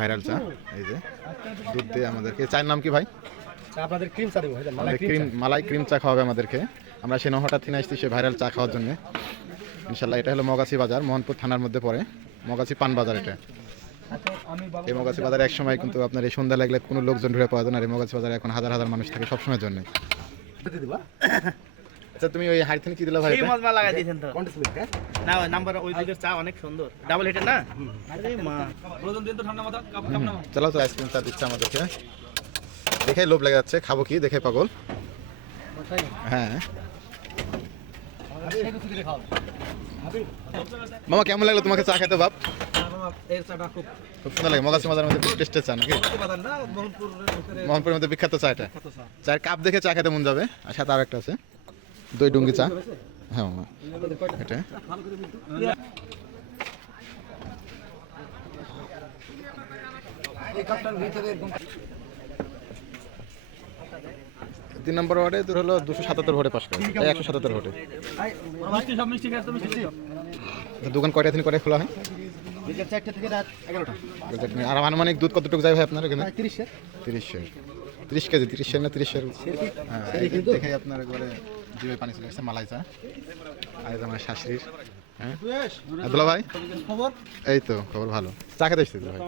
Viral চা এই যে দুধ দিয়ে আমাদেরকে চায়ের নাম কি ভাই? আপনাদের ক্রিম চা দেবো, মালাই ক্রিম চা খাওয়াবে আমাদেরকে। আমরা সেই হঠাৎ থেকে আসছি সে ভাইরাল চা খাওয়ার জন্য। ইনশাল্লাহ এটা হলো মগাছি বাজার, মোহনপুর থানার মধ্যে পড়ে মগাছি পান বাজার। এটা এই মগাছি বাজারে এক সময় কিন্তু আপনার এই সন্ধ্যা লাগলে কোনো লোকজন ঢুকে পাওয়া যায় না। এই মগাছি বাজারে এখন হাজার হাজার মানুষ থাকে সবসময়ের জন্য। আচ্ছা তুমি ওই হাড়ি থেকে কি দিলা ভাই? এই মজমা লাগাই দিয়েছেন তো না, ওই নাম্বার ওই দিকের চা অনেক সুন্দর, ডাবল হিটার না। আরে মা প্রয়োজন দিন তো ঠান্ডা মাথা কাপ না। চলো তো আইসক্রিম চা দিচ্ছে আমাদেরকে, দেখে লোভ লেগে যাচ্ছে, খাবো কি দেখে পাগল। হ্যাঁ মামা কেমন লাগলো তোমাকে চা খেতে বাপ? খুব সুন্দর লাগে। মগাছি বাজারের মধ্যে টেস্টের চা নাকি? মোহনপুরের মধ্যে বিখ্যাত চা এটা। চায়ের কাপ দেখে চা খেতে মন যাবে। আর সাথে আর একটা আছে দই ডুঙ্গি চা। হ্যাঁ মামা এটা তিন নম্বর ওয়ার্ডে তোর হলো 277 ভোটে পাস করে, 177 ভোটে। দোকান কয়টা থেকে কয়টা খোলা হয়? আর আনুমানিক দুধ কতটুকু যায় ভাই আপনার এখানে? 30 কেজি। 30 না 30 হ্যাঁ দেখে আপনার একবারে জিভে পানি চলে আসছে। মালাই চা আর আমার শাশুড়ির। হ্যাঁ দুলা ভাই এই তো খবর ভালো। চা খেতে এসেছিল ভাই।